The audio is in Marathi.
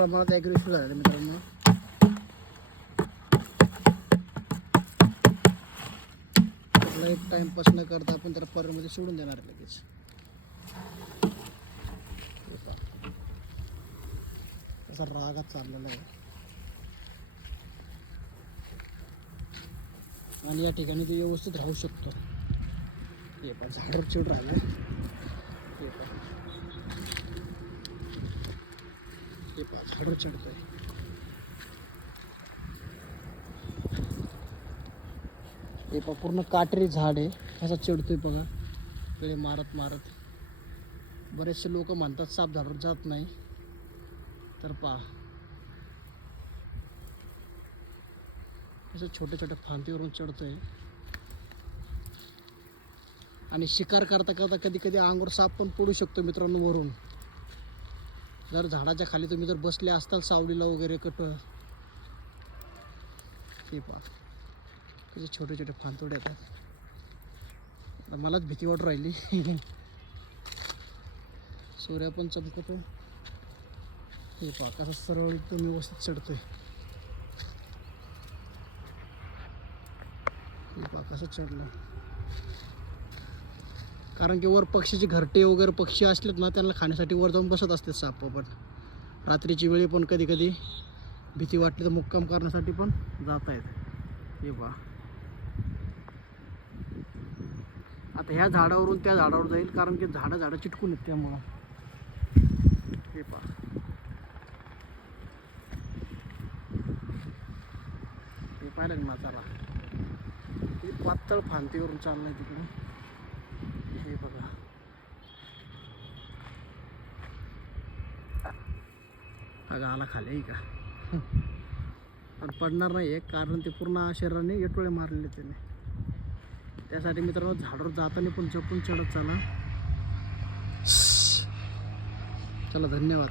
प्रमाणात ॲग्रेसिव्ह झालेलं मित्रांनो. एक टाइमपास न करता आपण त्याला परमध्ये सोडून देणार आहे लगेच. त्याचा रागात चाललेला आहे. आणि या ठिकाणी तो व्यवस्थित राहू शकतो. हे पण झाडावर चिड राहिला. हे पण झाडावर चढतोय. हे पण पूर्ण काटेरी झाड आहे. कसा चढतोय बघा, पेळे मारत मारत. बरेचसे लोक म्हणतात साप झाडावर जात नाही, तर पहा असं छोट्या छोट्या फांदीवरून चढतोय. आणि शिकार करता करता कधी कधी अंगावर साप पण पडू शकतो मित्रांनो वरून. जर झाडाच्या खाली तुम्ही जर बसले असताल सावलीला वगैरे हे पहा कसे छोटे छोटे फांतोडे येतात. मलाच भीती वाटू राहिली. सूर्य पण चमकतो. हे पहा कसं सरळ एकदम व्यवस्थित चढतोय. हे पहा कसं चढलं. कारण की वर पक्षीचे घरटे वगैरे पक्षी असलेत ना, त्यांना खाण्यासाठी वर जाऊन बसत असते साप. पण रात्रीची वेळी पण कधी कधी भीती वाटली तर मुक्काम करण्यासाठी पण जात आहेत. हे पहा आता ह्या झाडावरून त्या झाडावर जाईल, कारण की झाडं चिटकून आहेत त्यामुळं. हे पहा हे पाहिलं ना म्हातारा, हे पातळ फांदीवरून चाललंय तिकडे. हे बघा हा आला खाली का. पण पडणार नाही आहे, कारण ते पूर्ण शरीराने येटोळे मारलेले त्याने. त्यासाठी मित्रांनो झाडावर जाताना पण जपून चढत चला. धन्यवाद.